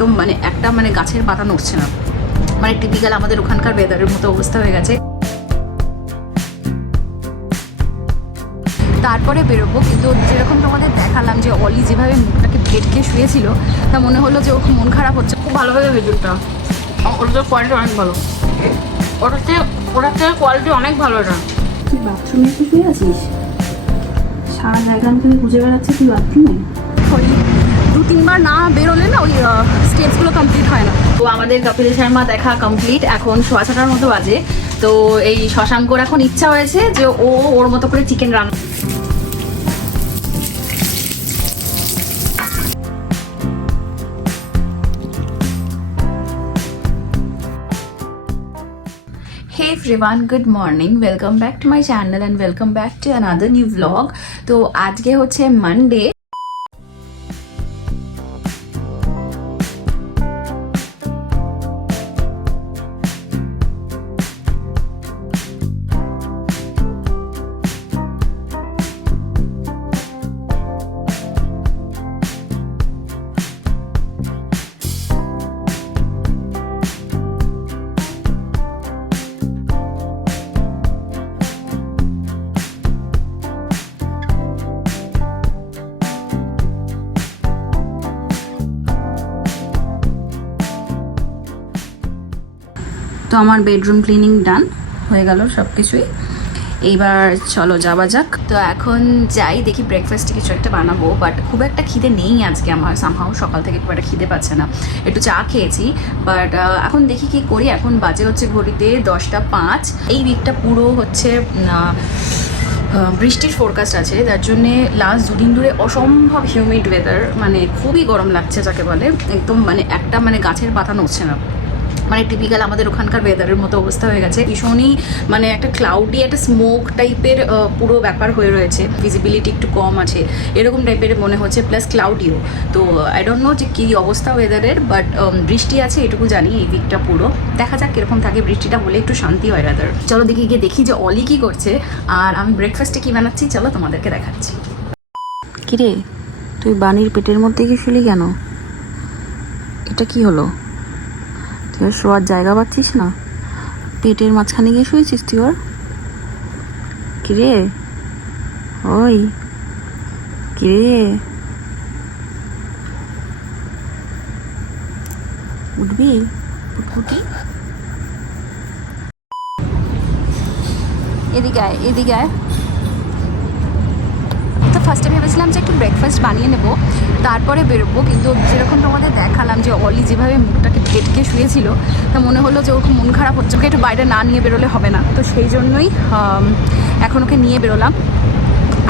তো মানে একটা মানে গাছের পাতা নড়ছে না। মানে টিপিক্যাল আমাদের ওখানকার ওয়েদারের মতো অবস্থা হয়ে গেছে। তারপরে বেরোবো কিন্তু যেরকম তোমাদের দেখালাম যে অলি যেভাবে মুখটাকে ভেটকে শুয়েছিল তা মনে হলো যে ওর মন খারাপ হচ্ছে। খুব ভালো হবে ভেজুরটা ওটার কোয়ালিটি অনেক ভালো। থেকে ওটার থেকে কোয়ালিটি অনেক ভালো এটা। বাথরুমে এসে শুয়ে আছিস? সারা জায়গা আমি খুঁজে বেড়াচ্ছি তুই বাথরুমে দু তিনবার না বেরোলে না ওই স্টেপসগুলো কমপ্লিট হয় না তো আমাদের কপিল শর্মা দেখা কমপ্লিট এখন সোয়া ছটার মতো বাজে তো এই শশাঙ্কর এখন ইচ্ছা হয়েছে যে ও ওর মতো করে চিকেন রান্না Hey everyone, good morning. Welcome back to my channel and welcome back to another new vlog. তো আজকে হচ্ছে মানডে তো আমার বেডরুম ক্লিনিং ডান হয়ে গেল সব কিছুই এইবার চলো যাওয়া যাক। তো এখন যাই, দেখি ব্রেকফাস্টে কিছু একটা বানাবো বাট খুব একটা খিদে নেই আজকে আমার সামহাও সকাল থেকে খুব একটা খিদে পাচ্ছে না। একটু চা খেয়েছি বাট এখন দেখি কি করি। এখন বাজে হচ্ছে ঘড়িতে দশটা পাঁচ। এই উইকটা পুরো হচ্ছে বৃষ্টির ফোরকাস্ট আছে। যার জন্যে লাস্ট দুদিন ধরে অসম্ভব হিউমিড ওয়েদার মানে খুবই গরম লাগছে যাকে বলে। একদম মানে একটা মানে গাছের পাতা নড়ছে না। মানে টিপিক্যাল আমাদের ওখানকার ওয়েদারের মতো অবস্থা হয়ে গেছে। ভীষণই মানে একটা ক্লাউডি একটা স্মোক টাইপের পুরো ব্যাপার হয়ে রয়েছে। ভিজিবিলিটি একটু কম আছে। এরকম টাইপের মনে হচ্ছে প্লাস ক্লাউডিও তো আই ডোন্ট নো যে কী অবস্থা ওয়েদারের বাট বৃষ্টি আছে, এটুকু জানি এই উইকটা পুরো। দেখা যাক কীরকম থাকে বৃষ্টিটা, হলে একটু শান্তি হয় রাদার চলো দেখি, গিয়ে দেখি যে অলি কী করছে। আর আমি ব্রেকফাস্টে কী বানাচ্ছি, চলো তোমাদেরকে দেখাচ্ছি। কিরে, তুই বানির পেটের মধ্যে গিয়ে কেন? এটা কি হলো? তুই শোয়ার জায়গা পাচ্ছিস না? পেটের মাঝখানে গিয়ে শুয়েছিস তুই ওর কিরে? ওই। কিরে? উঠবি? উঠবুটি এদিকে আয় এদিকে আয়। ফার্স্টে ভেবেছিলাম যে একটু ব্রেকফাস্ট বানিয়ে নেব। তারপরে বেরোবো, কিন্তু যেরকম তোমাদের দেখালাম যে অলি যেভাবে মুখটাকে ভেটকে শুয়েছিল, তা মনে হলো যে ওরকম মন খারাপ হচ্ছে, ওকে একটু বাইরে না নিয়ে বেরোলে হবে না। তো সেই জন্যই এখন ওকে নিয়ে বেরোলাম।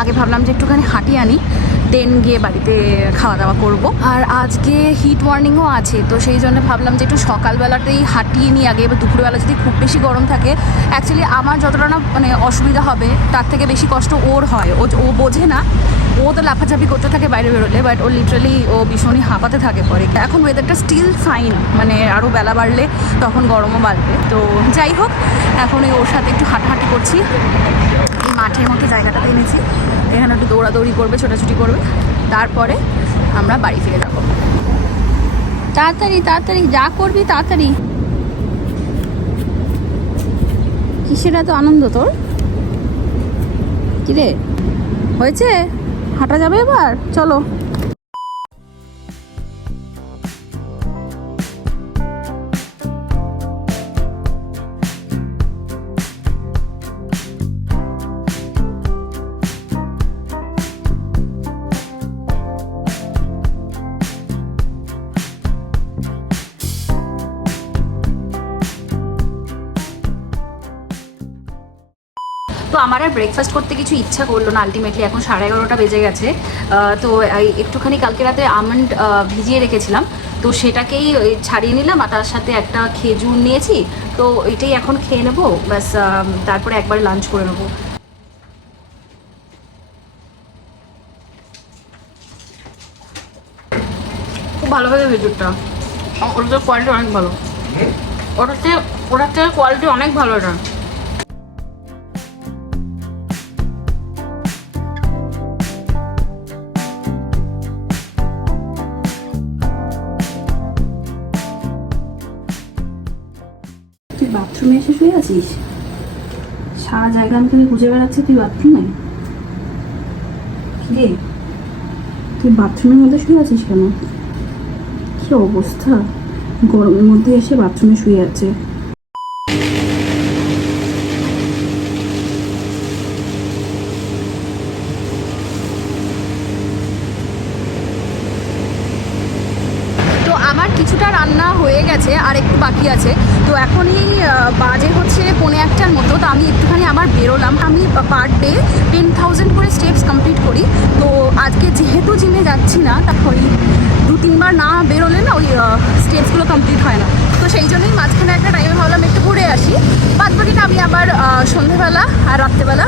আগে ভাবলাম যে একটুখানি হাঁটিয়ে আনি। দেন গিয়ে বাড়িতে খাওয়া দাওয়া করব। আর আজকে হিট ওয়ার্নিংও আছে, তো সেই জন্য ভাবলাম যে একটু সকালবেলাতেই হাঁটিয়ে নিই। আগে এবার দুপুরবেলা যদি খুব বেশি গরম থাকে অ্যাকচুয়ালি আমার যতটা না মানে অসুবিধা হবে, তার থেকে বেশি কষ্ট ওর হয়। ও ও বোঝে না, ও তো লাফাঝাপি করতে থাকে বাইরে বেরোলে বাট ও লিটারালি ও ভীষণই হাঁপাতে থাকে পরে। এখন ওয়েদারটা স্টিল ফাইন মানে আরও বেলা বাড়লে তখন গরমও বাড়বে। তো যাই হোক, এখন ওই ওর সাথে একটু হাঁটাহাঁটি করছি। এই মাঠের মধ্যে জায়গাটাতে এনেছি। দৌড়াদৌড়ি করবে, ছোটাছুটি করবে, তারপরে আমরা বাড়ি ফিরে যাব। তাড়াতাড়ি তাড়াতাড়ি, যা করবি তাড়াতাড়ি। কিসের এত আনন্দ তোর? কিরে, হয়েছে? হাঁটা যাবে এবার? চলো। আমার আর ব্রেকফাস্ট করতে কিছু ইচ্ছা করল না আলটিমেটলি এখন সাড়ে এগারোটা বেজে গেছে। তো এই একটুখানি কালকে রাতে আমন্ড ভিজিয়ে রেখেছিলাম। তো সেটাকেই ওই ছাড়িয়ে নিলাম আর তার সাথে একটা খেজুর নিয়েছি। তো এটাই এখন খেয়ে নেব ব্যাস তারপরে একবার লাঞ্চ করে নেব। খুব ভালো হবে খেজুরটা। ওটার কোয়ালিটি অনেক ভালো। ওটার থেকে ওটার থেকে কোয়ালিটি অনেক ভালো এটা। এসে শুয়ে আছিস? সারা জায়গা আমি তোকে খুঁজে বেড়াচ্ছি, তুই বাথরুমে রে তুই বাথরুমের মধ্যে শুয়ে আছিস কেন? কি অবস্থা? গরমের মধ্যে এসে বাথরুমে শুয়ে আছে তো আমার কিছুটা রান্না হয়ে গেছে, আর একটু বাকি আছে। তো এখনই বাজে হচ্ছে পৌনে একটার মতো, তো আমি একটুখানি আমার বেরোলাম। আমি পার ডে টেন থাউজেন্ড করে স্টেপস কমপ্লিট করি। তো আজকে যেহেতু জিমে যাচ্ছি না তা ওই দু তিনবার না বেরোলে না ওই স্টেপসগুলো কমপ্লিট হয় না। তো সেই জন্যই মাঝখানে একটা টাইমে ভাবলাম একটু ঘুরে আসি। বাদ বাকিটা আমি আবার সন্ধেবেলা আর রাত্রেবেলা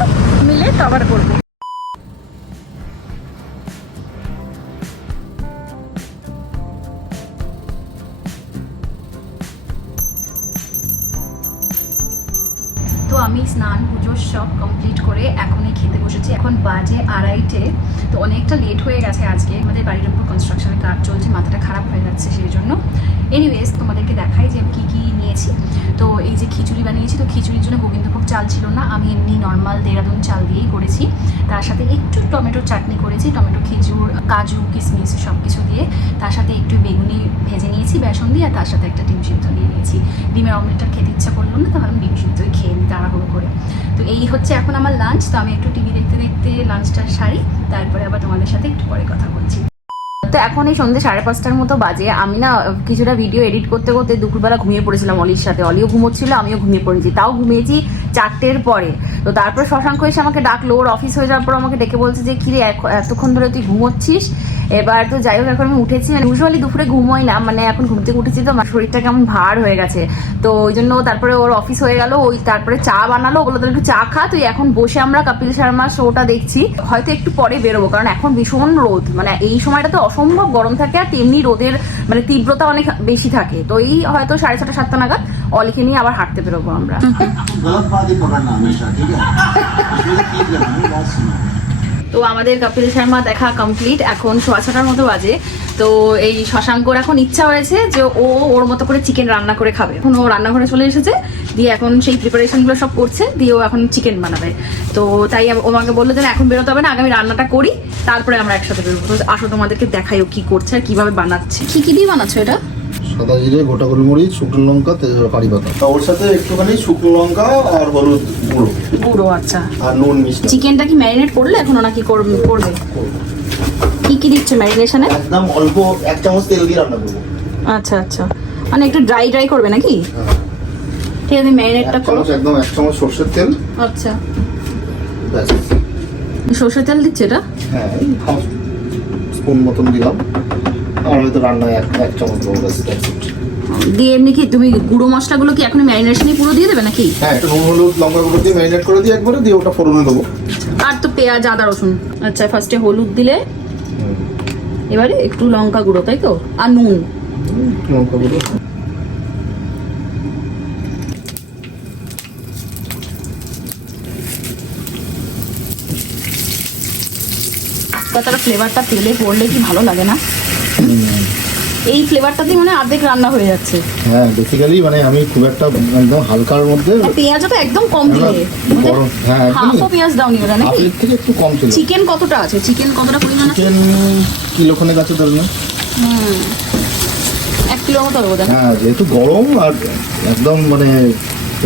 মিলে কভার করব। আমি স্নান, পুজো সব কমপ্লিট করে এখনই খেতে বসেছি। এখন বাজে আড়াইটে, তো অনেকটা লেট হয়ে গেছে আজকে। আমাদের বাড়ির উপর কনস্ট্রাকশনের কাজ চলছে, মাথাটা খারাপ হয়ে যাচ্ছে সেই জন্য। এনিওয়েজ তোমাদেরকে দেখাই যে আমি কী কী নিয়েছি। তো এই যে খিচুড়ি বানিয়েছি, তো খিচুড়ির জন্য গোবিন্দভোগ চাল ছিল না, আমি এমনি নর্মাল দেরাদুন চাল দিয়েই করেছি। তার সাথে একটু টমেটো চাটনি করেছি, টমেটো, খেজুর, কাজু, কিশমিশ সব কিছু দিয়ে। তার সাথে একটু বেগুনি ভেজে নিয়েছি, বেসন দিয়ে, আর তার সাথে একটা ডিম সিদ্ধ নিয়ে নিয়েছি। ডিমের অমলেটটা খেতে ইচ্ছা করল না, তো ভাবলাম ডিম সিদ্ধই খেয়ে নিই তাড়াহুড়ো করে তো এই হচ্ছে এখন আমার লাঞ্চ তো আমি একটু টিভি দেখতে দেখতে লাঞ্চটা সারি তারপরে আবার তোমাদের সাথে একটু পরে কথা বলছি। তো এখন এই সন্ধ্যে সাড়ে পাঁচটার মতো বাজে, আমি না কিছুটা ভিডিও এডিট করতে করতে দুপুরবেলা ঘুমিয়ে পড়েছিলাম অলির সাথে। অলিও ঘুমোচ্ছিল, আমিও ঘুমিয়ে পড়েছি। তাও ঘুমিয়েছি চারটের পরে। তো তারপর শশাঙ্ক এসে আমাকে ডাকলো, ওর অফিস হয়ে যাওয়ার পর আমাকে ডেকে বলছে যে, কিরে এতক্ষণ ধরে তুই ঘুমোচ্ছিস? এবার তো যাই হোক, এখন আমি উঠেছি। মানে ইউজুয়ালি দুপুরে ঘুমোই না মানে এখন ঘুম থেকে উঠেছি তো, আমার শরীরটা কেমন ভার হয়ে গেছে। তো ওই জন্য তারপরে ওর অফিস হয়ে গেল, ওই তারপরে চা বানালো ওগুলো তাহলে একটু চা খা, তুই এখন বসে আমরা কপিল শর্মা শোটা দেখছি। হয়তো একটু পরে বেরোবো, কারণ এখন ভীষণ রোদ। মানে এই সময়টা তো অসম্ভব গরম থাকে, আর তেমনি রোদের মানে তীব্রতা অনেক বেশি থাকে। তো এই হয়তো সাড়ে ছটা, সাতটা নাগাদ অলিকে নিয়ে আবার হাঁটতে বেরোবো আমরা। তো আমাদের কপিল শর্মা দেখা কমপ্লিট এখন সোয়া ছটার মতো বাজে। তো এই শশাঙ্কর এখন ইচ্ছা হয়েছে যে ও ওর মতো করে চিকেন রান্না করে খাবে। এখন ও রান্নাঘরে চলে এসেছে। দিয়ে এখন সেই প্রিপারেশনগুলো সব করছে দিয়ে ও এখন চিকেন বানাবে। তো তাই আমি- ও আমাকে বলল যে এখন বেরোতে হবে না আগামী রান্নাটা করি তারপরে আমরা একসাথে বেরোবো। তো আসো তোমাদেরকে দেখাই ও কি করছে আর কীভাবে বানাচ্ছে। কি কি দিয়ে বানাচ্ছো এটা? সাদা জিরে গোটা গোলমরিচ শুকনো লঙ্কা তেজপাতা কারি পাতা। তা ওর সাথে একটুখানি শুকনো লঙ্কা আর হলুদ গুঁড়ো। পুরো আচ্ছা। আর নুন মিষ্টি চিকেনটা কি ম্যারিনেট করলে এখন নাকি করবে করবে? কি কি দিচ্ছে ম্যারিনেশনে একদম অল্প এক চামচ তেল দিয়ে রান্না করব। আচ্ছা আচ্ছা। মানে একটু ড্রাই ড্রাই করবে নাকি? ঠিক আছে ম্যারিনেটটা করো। একদম এক চামচ সর্ষের তেল। আচ্ছা। সর্ষের তেল দিচ্ছে এটা? হ্যাঁ হাফ স্পুন মতন দিলাম। আর হয়তো রান্নায় এক এক চামচ দেবো ব্যাস দিয়ে এমনি কি তুমি গুঁড়ো মশলাগুলো কি এখন ম্যারিনেশনই পুরো দিয়ে দেবে নাকি? হ্যাঁ একটু নুন হলুদ লঙ্কা গুঁড়ো দিয়ে ম্যারিনেট করে দিয়ে একবারে দিয়ে ওটা ফোড়নে দেবো। আর তো পেঁয়াজ আদা রসুন। আচ্ছা ফার্স্টে হলুদ দিলে এবারে একটু লঙ্কা গুঁড়ো তাই তো? আর নুন। লঙ্কা গুঁড়ো। কতটা ফ্লেভারটা তেলে পড়লে কি ভালো লাগে না? এই ফ্লেভারটাতে মানে অর্ধেক রান্না হয়ে যাচ্ছে। হ্যাঁ বেসিক্যালি মানে আমি খুব একটা একদম হালকার মধ্যে তো একদম কম দিলে। বড় হ্যাঁ হাফও একদমই পেঁয়াজ দাওনি ওটা নাকি? আপেলের থেকে একটু কম ছিল। চিকেন কতটা আছে? চিকেন কতটা পরিমাণ আছে? চিকেন কিলো কিলোখানে আছে ধরুন হুম। এক কিলো মতো হবে হ্যাঁ যেহেতু গরম আর একদম মানে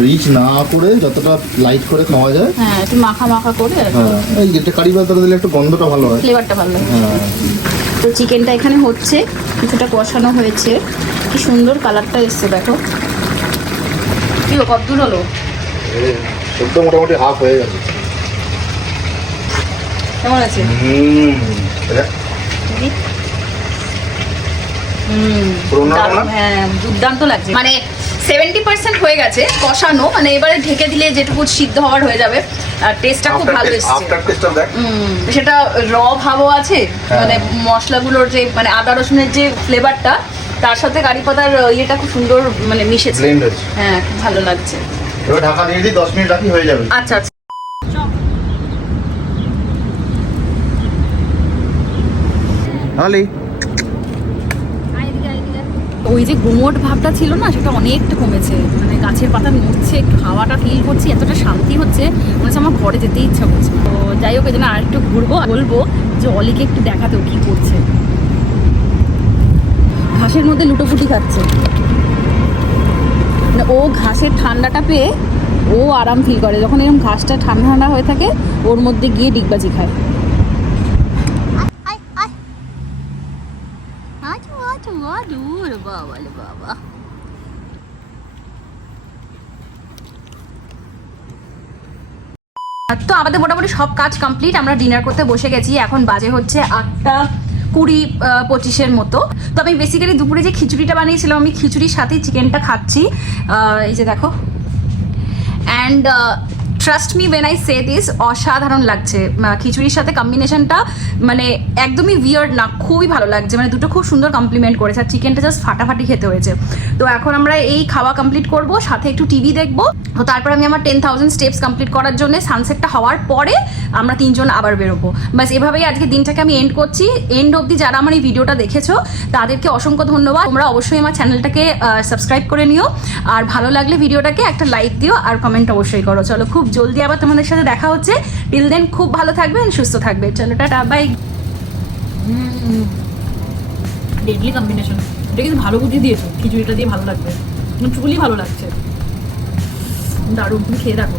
রিচ না করে যতটা লাইট করে খাওয়া যায়। হ্যাঁ একটু মাখা মাখা করে হ্যাঁ এই যেটা কারি পাতা দিলে একটু গন্ধটা ভালো হয়। ফ্লেভারটা ভালো লাগে হ্যাঁ। তো চিকেনটা এখানে হচ্ছে কিছুটা কষানো হয়েছে। কি সুন্দর কালারটা এসছে দেখো। কি গো, কত দূর হলো সেদ্ধ মোটামুটি হাফ হয়ে গেছে। কেমন আছে? হুম হুম। হ্যাঁ দুর্দান্ত লাগছে। মানে সেভেন্টি পার্সেন্ট হয়ে গেছে কষানো মানে এবারে ঢেকে দিলে যেটুকু সিদ্ধ হওয়ার হয়ে যাবে আর টেস্টটা খুব ভালো এসছে। সেটা র ভাবও আছে হ্যাঁ। মানে মশলাগুলোর যে মানে আদা রসুনের যে ফ্লেভারটা তার সাথে কারি পাতার ইয়েটা খুব সুন্দর মানে মিশেছে। হ্যাঁ খুব ভালো লাগছে। এবার ঢাকা দিয়ে দিই দশ মিনিট রাখি হয়ে যাবে। আচ্ছা আচ্ছা। ও ওই যে গুমোট ভাবটা ছিল না, সেটা অনেকটা কমেছে। মানে গাছের পাতা নড়ছে, একটু হাওয়াটা ফিল করছি, এতটা শান্তি হচ্ছে, মনে হচ্ছে আমার ঘরে যেতে ইচ্ছা করছে তো যাই হোক এই জন্য আরেকটু ঘুরবো বলব যে অলিকে একটু দেখাতে কী করছে। ঘাসের মধ্যে লুটোপুটি খাচ্ছে। মানে ও ঘাসের ঠান্ডাটা পেয়ে ও আরাম ফিল করে। যখন এরকম ঘাসটা ঠান্ডা ঠান্ডা হয়ে থাকে, ওর মধ্যে গিয়ে ডিগবাজি খায়। বাবা। তো আমাদের মোটামুটি সব কাজ কমপ্লিট আমরা ডিনার করতে বসে গেছি, এখন বাজে হচ্ছে আটটা কুড়ি পঁচিশের মতো। তো আমি বেসিক্যালি দুপুরে যে খিচুড়িটা বানিয়েছিলাম, আমি খিচুড়ির সাথেই চিকেনটা খাচ্ছি। এই যে দেখো। And trust me when I say this অসাধারণ লাগছে। খিচুড়ির সাথে কম্বিনেশনটা মানে একদমই উইয়ার্ড না, খুবই ভালো লাগছে। মানে দুটো খুব সুন্দর কমপ্লিমেন্ট করেছে আর চিকেনটা জাস্ট ফাটাফাটি খেতে হয়েছে। তো এখন আমরা এই খাওয়া কমপ্লিট করব, সাথে একটু টিভি দেখব। তো তারপর আমি আমার টেন থাউজেন্ড স্টেপস কমপ্লিট করার জন্য সানসেটটা হওয়ার পরে আমরা তিনজন আবার বেরোবো। বাস এভাবেই আজকে দিনটাকে আমি এন্ড করছি। এন্ড অবধি যারা আমার এই ভিডিওটা দেখেছ, তাদেরকে অসংখ্য ধন্যবাদ। তোমরা অবশ্যই আমার চ্যানেলটাকে সাবস্ক্রাইব করে নিও। আর ভালো লাগলে ভিডিওটাকে একটা লাইক দিও আর কমেন্ট অবশ্যই করো। চলো, খুব জলদি আবার তোমাদের সাথে দেখা হচ্ছে। টিল দেন খুব ভালো থাকবে and সুস্থ থাকবে চলো, টাটা বাই ডেডলি কম্বিনেশন এটা কিন্তু ভালো বুদ্ধি দিয়েছ। খিচুড়িটা দিয়ে ভালো লাগবে। চুলি ভালো লাগছে। দারুণ, তুমি খেয়ে দেখো।